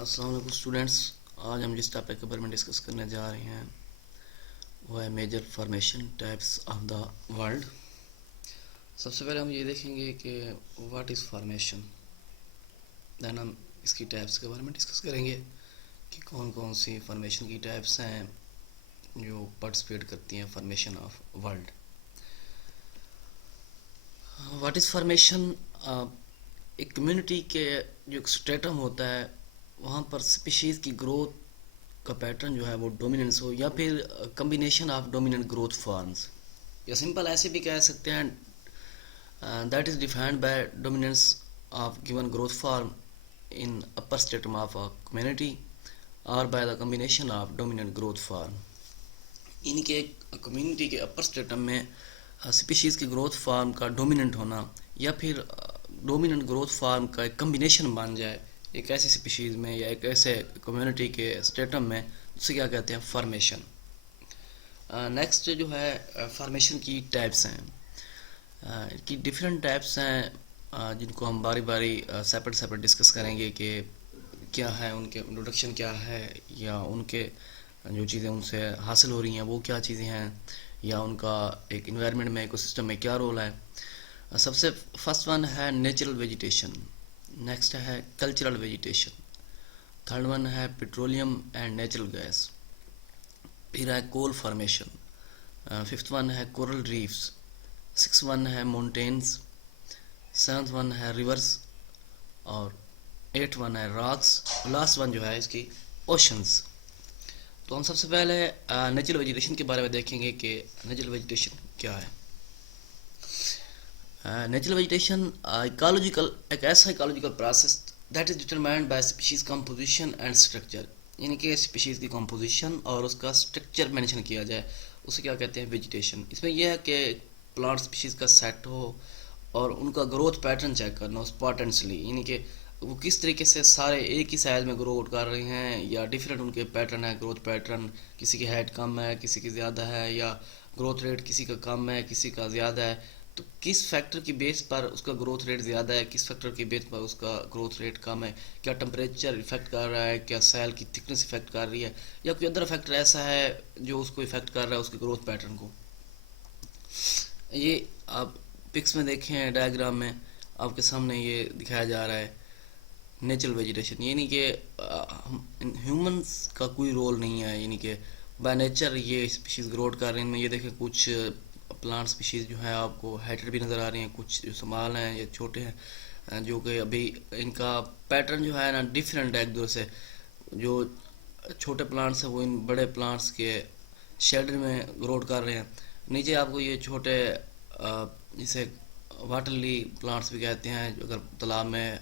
अस्सलाम वालेकुम स्टूडेंट्स। आज हम जिस टॉपिक के बारे में डिस्कस करने जा रहे हैं वो है major formation types of the world. सबसे पहले हम ये देखेंगे कि व्हाट इज़ फॉर्मेशन, देन हम इसकी टाइप्स के बारे में डिस्कस करेंगे कि कौन कौन सी फॉर्मेशन की टाइप्स हैं जो पार्टिसिपेट करती हैं formation of world. What is formation, एक कम्युनिटी के जो एक स्ट्रेटम होता है वहाँ पर स्पीशीज़ की ग्रोथ का पैटर्न जो है वो डोमिनेंस हो या फिर combination of dominant growth forms, या सिंपल ऐसे भी कह सकते हैं that is defined by dominance of given growth form in upper stratum of a community और by the combination of dominant growth form. इनके कम्युनिटी के अपर स्टेटम में स्पीशीज़ की ग्रोथ फॉर्म का डोमिनेंट होना या फिर डोमिनेंट ग्रोथ फॉर्म का एक कम्बिनेशन बन जाए एक ऐसी स्पीशीज़ में या एक ऐसे कम्युनिटी के स्टेटम में, उसे क्या कहते हैं, फॉर्मेशन। नेक्स्ट जो है फॉर्मेशन की टाइप्स हैं, इनकी डिफरेंट टाइप्स हैं जिनको हम बारी बारी सेपरेट डिस्कस करेंगे कि क्या है, उनके इंट्रोडक्शन क्या है, या उनके जो चीज़ें उनसे हासिल हो रही हैं वो क्या चीज़ें हैं, या उनका एक इन्वायरमेंट में इकोसिस्टम में क्या रोल है। सबसे फर्स्ट वन है नेचुरल वेजिटेशन, नेक्स्ट है कल्चरल वेजिटेशन, थर्ड वन है पेट्रोलियम एंड नेचुरल गैस, फिर है कोल फॉर्मेशन, फिफ्थ वन है कोरल रीफ्स, सिक्स वन है माउंटेन्स, सेवन्थ वन है रिवर्स, और एट वन है रॉक्स, लास्ट वन जो है इसकी ओशंस। तो हम सबसे पहले नेचुरल वेजिटेशन के बारे में देखेंगे कि नेचुरल वेजिटेशन क्या है। नेचुरल वेजिटेशन इकोलॉजिकल एक ऐसा ecological process that is determined by species composition and structure, यानी कि स्पीशीज की कंपोजिशन और उसका स्ट्रक्चर मेंशन किया जाए, उसे क्या कहते हैं, वेजिटेशन। इसमें यह है कि प्लांट स्पीशीज का सेट हो और उनका ग्रोथ पैटर्न चेक करना स्पॉटेंटली, यानी कि वो किस तरीके से सारे एक ही साइज में ग्रोथ कर रहे हैं या डिफरेंट उनके पैटर्न है, ग्रोथ पैटर्न, किसी की हाइट कम है किसी की ज़्यादा है, या ग्रोथ रेट किसी का कम है किसी का ज़्यादा है, तो किस फैक्टर की बेस पर उसका ग्रोथ रेट ज़्यादा है, किस फैक्टर की बेस पर उसका ग्रोथ रेट कम है, क्या टेम्परेचर इफेक्ट कर रहा है, क्या सेल की थिकनेस इफेक्ट कर रही है, या कोई अदर फैक्टर ऐसा है जो उसको इफेक्ट कर रहा है उसके ग्रोथ पैटर्न को। ये आप पिक्स में देखें, डायग्राम में आपके सामने ये दिखाया जा रहा है नेचुरल वेजिटेशन, यानी कि ह्यूमंस का कोई रोल नहीं है, यानी कि बाय नेचर ये स्पीशीज़ ग्रोथ कर रहे हैं। इनमें ये देखें कुछ प्लांट स्पीशीज़ जो है आपको हाइटेड भी नज़र आ रही हैं, कुछ जो स्मॉल हैं या छोटे हैं, जो कि अभी इनका पैटर्न जो है ना डिफरेंट है एक दूसरे से। जो छोटे प्लांट्स हैं वो इन बड़े प्लांट्स के शेड में ग्रोथ कर रहे हैं। नीचे आपको ये छोटे जिसे वाटर ली प्लांट्स भी कहते हैं, जो अगर तालाब में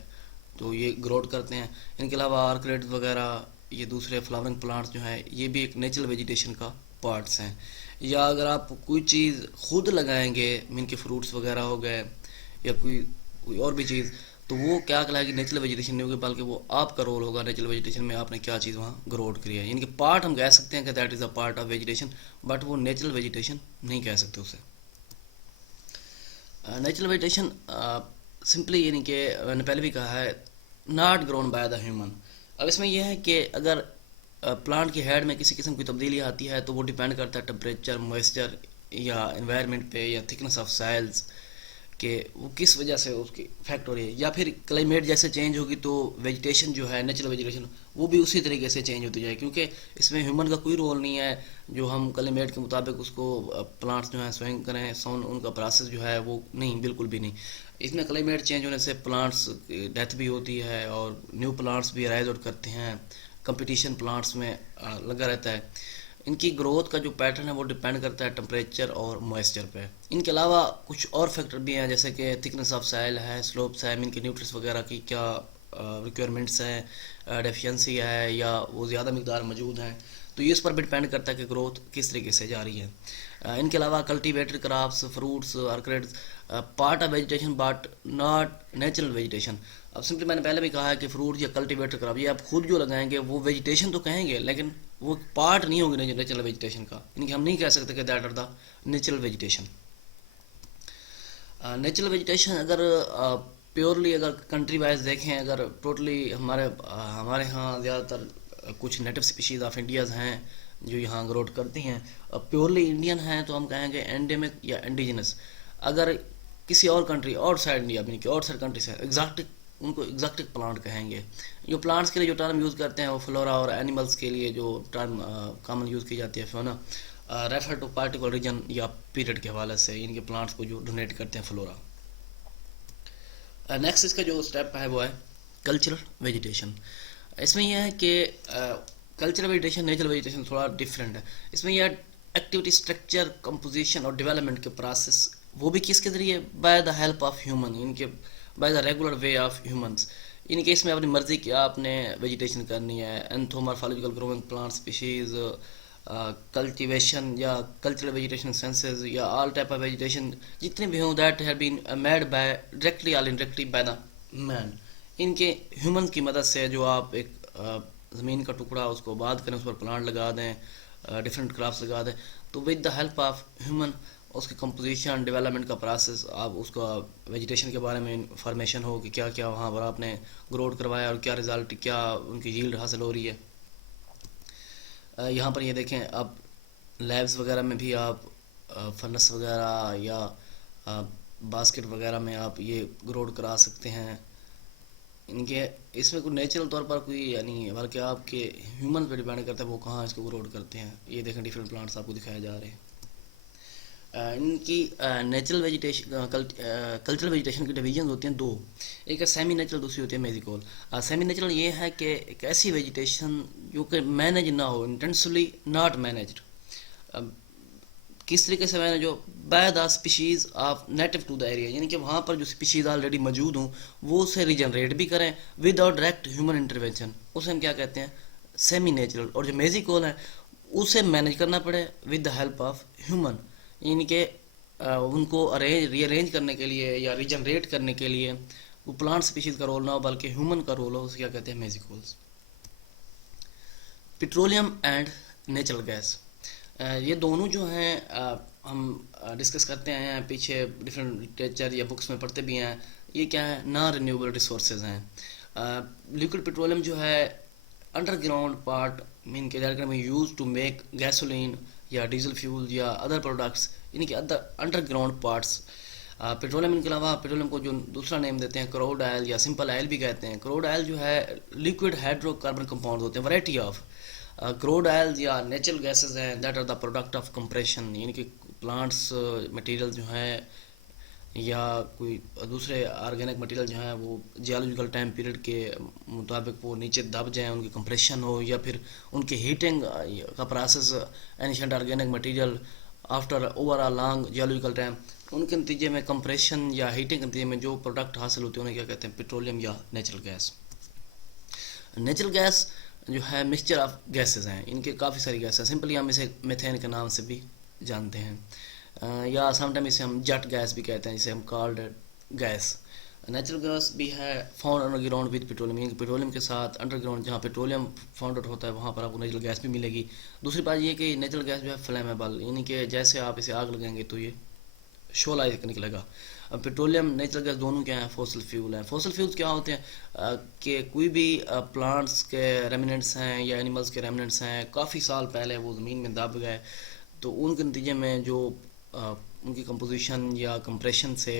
तो ये ग्रोथ करते हैं। इनके अलावा आर्किड वगैरह ये दूसरे फ्लावरिंग प्लांट्स जो हैं ये भी एक नेचुरल वेजिटेशन का पार्ट्स हैं। या अगर आप कोई चीज़ खुद लगाएंगे, मीन के फ्रूट्स वगैरह हो गए या कोई कोई और भी चीज़, तो वो क्या कहलाएगी, नेचुरल वेजिटेशन नहीं होगी, बल्कि वो आपका रोल होगा नेचुरल वेजिटेशन में, आपने क्या चीज़ वहाँ ग्रोथ करी है। यानी कि पार्ट हम कह सकते हैं कि that is a part of vegetation, but वो नेचुरल वेजिटेशन नहीं कह सकते उसे। नेचुरल वेजिटेशन सिंपली, यानी कि मैंने पहले भी कहा है, not grown by the human. अब इसमें यह है कि अगर प्लांट की हेड में किसी किस्म की तब्दीली आती है तो वो डिपेंड करता है टेम्परेचर, मॉइस्चर या इन्वायरमेंट पे, या थिकनेस ऑफ सॉइल्स कि वो किस वजह से उसकी इफेक्ट हो रही है, या फिर क्लाइमेट जैसे चेंज होगी तो वेजिटेशन जो है नेचुरल वेजिटेशन वो भी उसी तरीके से चेंज होती जाए, क्योंकि इसमें ह्यूमन का कोई रोल नहीं है जो हम क्लाइमेट के मुताबिक उसको प्लांट्स जो है स्विंग करें, सोन उनका प्रोसेस जो है वो नहीं, बिल्कुल भी नहीं। इसमें क्लाइमेट चेंज होने से प्लांट्स डेथ भी होती है और न्यू प्लांट्स भी राइज आउट करते हैं, कंपटीशन प्लांट्स में लगा रहता है। इनकी ग्रोथ का जो पैटर्न है वो डिपेंड करता है टेम्परेचर और मॉइस्चर पे। इनके अलावा कुछ और फैक्टर भी हैं, जैसे कि थिकनेस ऑफ सॉइल है, स्लोप्स है, इनके न्यूट्रिएंट्स वगैरह की क्या रिक्वायरमेंट्स हैं, डेफिशिएंसी है या वो ज़्यादा मिकदार मौजूद हैं, तो ये इस पर भी डिपेंड करता है कि ग्रोथ किस तरीके से जा रही है। इनके अलावा cultivated crops, fruits, orchids part of vegetation but not natural vegetation. अब सिंपली मैंने पहले भी कहा है कि फ्रूट या कल्टीवेटेड क्रॉप ये आप खुद जो लगाएंगे वो वेजिटेशन तो कहेंगे, लेकिन वो पार्ट नहीं होंगे नेचुरल वेजिटेशन का, यानी कि हम नहीं कह सकते कि that are the natural vegetation. Natural vegetation अगर प्योरली अगर कंट्री वाइज देखें, अगर टोटली हमारे यहाँ ज़्यादातर कुछ नेटिव स्पीशीज़ ऑफ इंडियाज़ हैं जो यहाँ ग्रोथ करती हैं। प्योरली इंडियन हैं तो हम कहेंगे एंडेमिक या इंडिजिनस। अगर किसी और कंट्री और साइड इंडिया यानी कि और साइड कंट्री से एग्जॉटिक, उनको एग्जॉटिक प्लांट कहेंगे। जो प्लांट्स के लिए जो टर्म यूज़ करते हैं वो फ्लोरा, और एनिमल्स के लिए जो टर्म कॉमन यूज़ की जाती है फ्लोना, रेफर टू पार्टिकुलर रीजन या पीरियड के हवाले से इनके प्लांट्स को जो डोनेट करते हैं फ्लोरा। नेक्स्ट इसका जो स्टेप है वो है कल्चरल वेजिटेशन। इसमें यह है कि कल्चरल वेजिटेशन नेचुरल वेजिटेशन थोड़ा डिफरेंट है। इसमें यह एक्टिविटी स्ट्रक्चर कंपोजिशन और डेवलपमेंट के प्रोसेस, वो भी किसके ज़रिए, by the help of human, इनके by the regular way of humans. In case में अपनी मर्ज़ी की आपने वेजिटेशन करनी है, एंथोमॉर्फोलॉजिकल ग्रोइंग प्लांट स्पीशीज़, कल्टीवेशन या कल्चरल वेजिटेशन सेंसेस या ऑल टाइप ऑफ वेजिटेशन जितने भी हों, that have been made by directly और इनडायरेक्टली बाय द मैन। इनके ह्यूमन की मदद से जो आप एक ज़मीन का टुकड़ा उसको आबाद करें, उस पर प्लांट लगा दें, डिफरेंट क्रॉप्स लगा दें, तो with the help of human उसकी कंपोजिशन डेवलपमेंट का प्रोसेस, आप उसका वेजिटेशन के बारे में इंफॉर्मेशन हो कि क्या क्या वहाँ पर आपने ग्रोथ करवाया और क्या रिज़ल्ट, क्या उनकी यील्ड हासिल हो रही है। यहाँ पर ये देखें, आप लैब्स वगैरह में भी आप फनस वगैरह या बास्केट वगैरह में आप ये ग्रोथ करा सकते हैं। इनके इसमें कोई नेचुरल तौर पर कोई नहीं है, बल्कि आपके ह्यूमन पे डिपेंड करता है वो कहाँ इसको ग्रोथ करते हैं। ये देखें डिफरेंट प्लांट्स आपको दिखाए जा रहे हैं। इनकी नेचुरल वेजिटेशन कल्चरल वेजिटेशन की डिवीजन होती हैं दो, एक है सेमी नेचुरल, दूसरी होती है मेजिकल। सेमी नेचुरल ये है कि एक ऐसी वेजिटेशन जो कि मैनेज ना हो, इंटेंशनली नॉट मैनेज्ड। किस तरीके से मैनेज हो, by the species of native to the area, यानी कि वहाँ पर जो स्पीशीज़ ऑलरेडी मौजूद हों वो उसे रीजनरेट भी करें विदाउट डायरेक्ट ह्यूमन इंटरवेंशन, उसे हम क्या कहते हैं, सेमी नेचुरल। और जो मेजिकल है उसे मैनेज करना पड़े with the help of human, यानी कि उनको रीअरेंज करने के लिए या रीजनरेट करने के लिए वो प्लांट स्पीशीज़ का रोल ना हो बल्कि ह्यूमन का रोल हो, उसे क्या कहते हैं, मेजिकल्स। पेट्रोलियम एंड नेचुरल गैस, ये दोनों जो हैं हम डिस्कस करते हैं पीछे, डिफरेंट लिटरेचर या बुक्स में पढ़ते भी हैं। ये क्या है, नॉन रिन्यूएबल रिसोर्सेज हैं। लिक्विड पेट्रोलियम जो है अंडरग्राउंड पार्ट मीन के में यूज टू मेक गैसोलीन या डीजल फ्यूल या अदर प्रोडक्ट्स, यानी कि अदर अंडरग्राउंड पार्ट्स। पेट्रोलियम इनके अलावा पेट्रोलियम को जो दूसरा नेम देते हैं क्रूड ऑयल या सिंपल ऑयल भी कहते हैं। क्रूड ऑयल जो है लिक्विड हाइड्रोकार्बन कंपाउंड होते हैं, वैरायटी ऑफ क्रूड ऑयल या नेचुरल गैसेज हैं, that are the product of compression, यानी कि प्लांट्स मटेरियल जो है या कोई दूसरे ऑर्गेनिक मटेरियल जो है वो जियोलॉजिकल टाइम पीरियड के मुताबिक वो नीचे दब जाएँ, उनकी कंप्रेशन हो या फिर उनकी हीटिंग का process, ancient organic material after overall long geological time, उनके नतीजे में कंप्रेशन या हीटिंग के नतीजे में जो प्रोडक्ट हासिल होते हैं उन्हें क्या कहते हैं, पेट्रोलियम या नेचुरल गैस। नेचुरल गैस जो है मिक्सचर ऑफ गैसेस हैं, इनके काफ़ी सारी गैस हैं। सिंपली हम इसे मेथेन के नाम से भी जानते हैं, या समटाइम इसे हम जेट गैस भी कहते हैं, जिसे हम कॉल्ड गैस। नेचुरल गैस भी है फाउंड अंडरग्राउंड विद पेट्रोलियम, यानी कि पेट्रोलियम के साथ अंडरग्राउंड जहाँ पेट्रोलियम फाउंड आउट होता है वहाँ पर आपको नेचुरल गैस भी मिलेगी। दूसरी बात ये कि नेचुरल गैस जो है फ्लेमेबल, यानी कि जैसे आप इसे आग लगाएंगे तो ये शोला निकलेगा। अब पेट्रोलियम नेचुरल गैस दोनों क्या हैं, फॉसिल फ्यूल हैं। फॉसिल फ्यूल्स क्या होते हैं कि कोई भी प्लांट्स के रेमिनेंट्स हैं या एनिमल्स के रेमिनेंट्स हैं, काफ़ी साल पहले वो ज़मीन में दब गए, तो उनके नतीजे में जो उनकी कंपोजिशन या कंप्रेशन से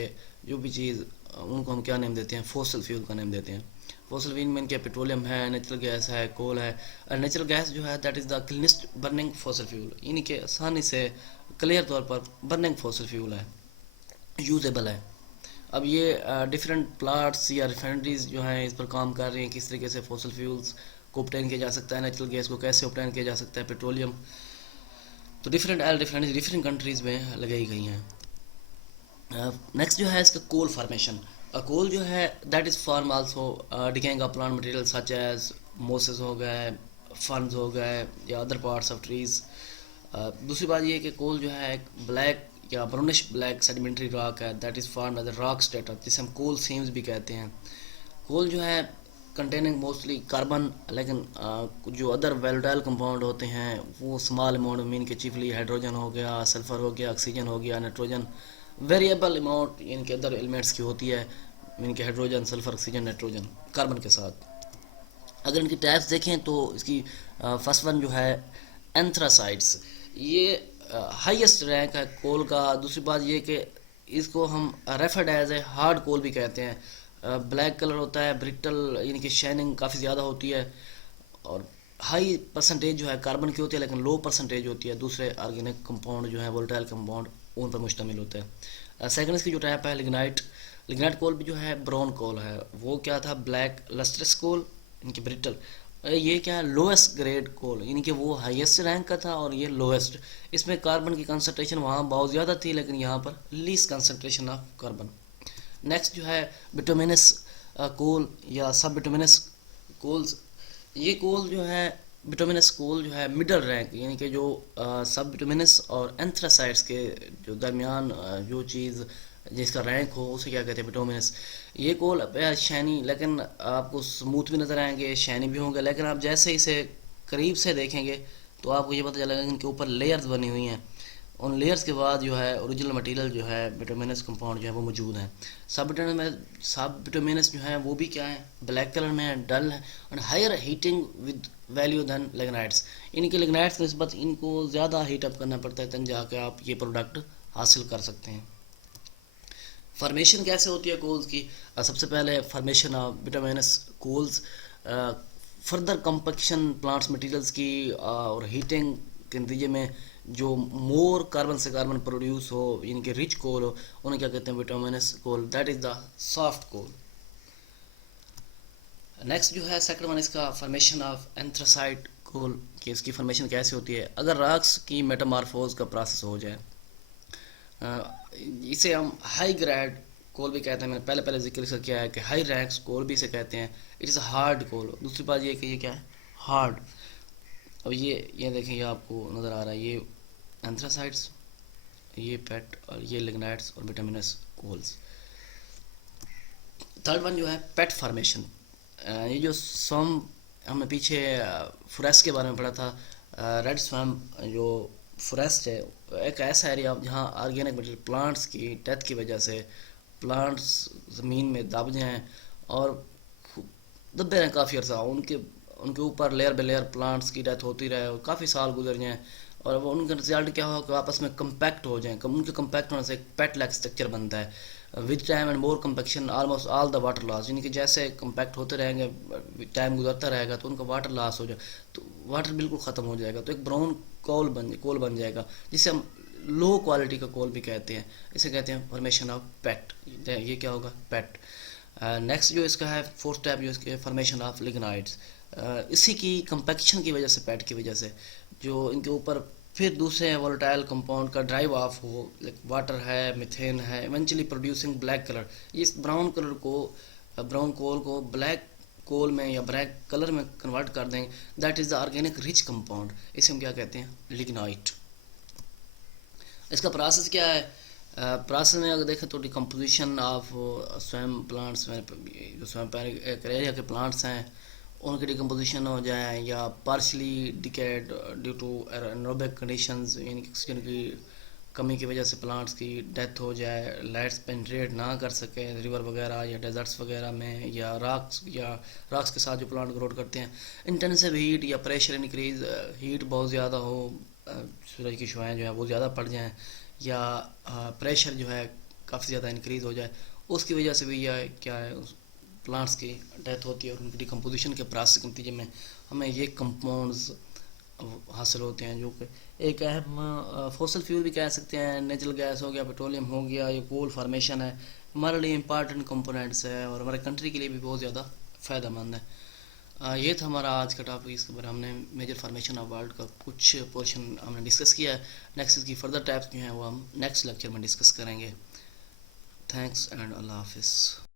जो भी चीज़, उनको हम क्या नेम देते हैं, फॉसिल फ्यूल का नेम देते हैं। फॉसिल फ्यूल में इनके पेट्रोलियम है, नेचुरल गैस है, कोल है। और नेचुरल गैस जो है that is the cleanest burning fossil fuel, यानी कि आसानी से क्लियर तौर पर बर्निंग फॉसिल फ्यूल है, यूजेबल है। अब ये डिफरेंट प्लांट्स या रिफाइनरीज जो हैं इस पर काम कर रही हैं, किस तरीके से फॉसिल फ्यूल्स को ऑब्टेन किया जा सकता है, नेचुरल गैस को कैसे ऑब्टेन किया जा सकता है, पेट्रोलियम। तो different oil refineries different countries में लगाई गई हैं। नेक्स्ट जो है इसका कोल फार्मेशन। कोल जो है that is form also decaying of plant material such as mosses हो गए, फर्न्स हो गए या अदर पार्ट्स ऑफ ट्रीज। दूसरी बात ये है कि कोल जो है एक ब्लैक या ब्राउनिश ब्लैक सेडिमेंट्री रॉक है, that is form as rock strata, जिसे हम कोल सीम्स भी कहते हैं। कोल जो है कंटेनिंग मोस्टली कार्बन, लेकिन जो अदर वैलेटाइल कंपाउंड होते हैं वो स्मॉल अमाउंट मीन के चीफली हाइड्रोजन हो गया, सल्फर हो गया, ऑक्सीजन हो गया, नाइट्रोजन, वेरिएबल अमाउंट इनके अदर एलिमेंट्स की होती है। इनके hydrogen, sulphur, oxygen, nitrogen, carbon के साथ। अगर इनकी टाइप्स देखें तो इसकी फर्स्ट वन जो है एंथ्रासाइड्स, ये हाईएस्ट रैंक है कोल का। दूसरी बात ये कि इसको हम रेफर्ड एज ए हार्ड कोल भी कहते हैं। ब्लैक कलर होता है, ब्रिटल यानी कि शाइनिंग काफ़ी ज़्यादा होती है, और हाई परसेंटेज जो है कार्बन की होती है, लेकिन लो परसेंटेज होती है दूसरे ऑर्गेनिक कंपाउंड जो है, वोलेटाइल कंपाउंड, उन पर मुश्तमिल होता है। सेकंड इसकी जो टाइप है लिग्नाइट। लिग्नाइट कोल भी जो है ब्राउन कोल है। वो क्या था, ब्लैक लस्ट्रस कोल, इनकी ब्रिटल। ये क्या है, लोएस्ट ग्रेड कोल, यानी कि वो हाईएस्ट रैंक का था और ये लोएस्ट। इसमें कार्बन की कंसनट्रेशन वहाँ बहुत ज़्यादा थी, लेकिन यहाँ पर least concentration of carbon. Next जो है बिटुमिनस कोल या सब बिटुमिनस कोल्स। ये कोल जो है, बिटुमिनस कोल जो है मिडल रैंक, यानी कि जो सब बिटुमिनस और एंथ्रासाइड्स के जो दरमियान जो चीज़ जिसका रैंक हो उसे क्या कहते हैं, बिटुमिनस। ये कोल शैनी, लेकिन आपको स्मूथ भी नज़र आएंगे, शैनी भी होंगे, लेकिन आप जैसे इसे करीब से देखेंगे तो आपको ये पता चलेगा कि इनके ऊपर लेयर्स बनी हुई हैं। उन लेयर्स के बाद जो है ओरिजिनल मटेरियल जो है बिटुमिनस कंपाउंड जो है वो मौजूद है। सब बिटुमिनस जो है वो भी क्या है, ब्लैक कलर में है, डल है, और higher heating with value than lignites. इनके लिग्नाइट्स की निस्बत इनको ज़्यादा हीट अप करना पड़ता है, तब जाके आप ये प्रोडक्ट हासिल कर सकते हैं। फॉर्मेशन कैसे होती है कोल्स की? सबसे पहले formation of bituminous coals, further compaction plants materials की और हीटिंग के नतीजे में जो मोर कार्बन से कार्बन प्रोड्यूस हो, इनके रिच कोल हो, उन्हें क्या कहते हैं, bituminous coal, that is the soft coal. Next जो है सेकंड वन इसका फॉर्मेशन ऑफ एंथ्रासाइट कोल, कि इसकी फॉर्मेशन कैसे होती है। अगर रॉक्स की मेटामॉर्फोज का प्रोसेस हो जाए, इसे हम हाई ग्रेड कोल भी कहते हैं। मैंने पहले पहले जिक्र इसका किया है कि हाई रैंक्स कोल भी इसे कहते हैं। इट इज़ हार्ड कोल। दूसरी बात ये कि ये क्या है, हार्ड। अब ये देखें, ये आपको नज़र आ रहा है, ये एंथ्रासाइड्स, ये पेट, और ये लिग्नाइट्स और विटामिनस कोल्स। थर्ड वन जो है पेट फार्मेशन। ये जो स्वम, हमने पीछे फॉरेस्ट के बारे में पढ़ा था, रेड स्वम जो फॉरेस्ट है, एक ऐसा एरिया जहाँ ऑर्गेनिक मटेरियल प्लांट्स की डेथ की वजह से प्लांट्स ज़मीन में दब जाएँ और दबे रहें काफ़ी अर्सा, उनके उनके ऊपर लेयर बाई लेयर प्लांट्स की डेथ होती रहे और काफ़ी साल गुजर जाएँ, और वो उनका रिजल्ट क्या हो कि आपस में कम्पैक्ट हो जाएँ। उनके कम्पैक्ट होने से एक पेट लाइक स्ट्रक्चर बनता है। With time and more compaction almost all the water loss, यानी कि जैसे कम्पैक्ट होते रहेंगे, टाइम गुजरता रहेगा तो उनका वाटर लॉस हो जाए, तो वाटर बिल्कुल ख़त्म हो जाएगा, तो एक ब्राउन कोल बन जाएगा, जिसे हम लो क्वालिटी का कोल भी कहते हैं। इसे कहते हैं फॉर्मेशन ऑफ पेट। ये क्या होगा, पेट। नेक्स्ट जो इसका है फोर्थ टाइप, जो इसके फॉर्मेशन ऑफ लिग्नाइट्स। इसी की कंपैक्शन की वजह से, पेट की वजह से, जो इनके ऊपर फिर दूसरे वोलेटाइल कंपाउंड का ड्राइव ऑफ हो, लाइक वाटर है, मीथेन है, इवेंचुअली प्रोड्यूसिंग ब्लैक कलर। इस ब्राउन कलर को, ब्राउन कोल को ब्लैक कोल में या ब्लैक कलर में कन्वर्ट कर देंगे, that is the organic rich compound. इसे हम क्या कहते हैं, लिग्नाइट। इसका प्रोसेस क्या है? प्रोसेस में अगर देखें तो डिकम्पोजिशन ऑफ स्वयं प्लांट्स में, जो स्वयं एरिया के प्लांट्स हैं उनकी डिकम्पोजिशन हो जाए, या partially decayed due to anaerobic conditions, यानी कि ऑक्सीजन की कमी की वजह से प्लांट्स की डेथ हो जाए, लाइट्स पेनिट्रेट ना कर सके रिवर वगैरह या डेजर्ट्स वगैरह में, या रॉक्स के साथ जो प्लांट ग्रोथ करते हैं। इंटेंसिव हीट या प्रेशर इंक्रीज, हीट बहुत ज़्यादा हो, सूरज की शुआएँ जो है वो ज़्यादा पड़ जाएँ, या प्रेशर जो है काफ़ी ज़्यादा इंक्रीज़ हो जाए, उसकी वजह से भी यह क्या है, प्लांट्स की डेथ होती है, और उनकी डिकम्पोजिशन के प्रोसेस के नतीजे में हमें ये कंपाउंड्स हासिल होते हैं, जो कि एक अहम फॉसिल फ्यूल भी कह सकते हैं। नेचुरल गैस हो गया, पेट्रोलियम हो गया, ये कोल फार्मेशन है, हमारे लिए इंपॉर्टेंट कंपोनेंट्स है और हमारे कंट्री के लिए भी बहुत ज़्यादा फ़ायदेमंद है। ये था हमारा आज का टॉपिक। इसके बारे हमने मेजर फार्मेशन ऑफ वर्ल्ड का कुछ पोर्शन हमने डिस्कस किया है। नेक्स्ट इसकी फर्दर टाइप्स जो हैं वो हम नेक्स्ट लेक्चर में डिस्कस करेंगे। थैंक्स एंड अल्लाह हाफिज़।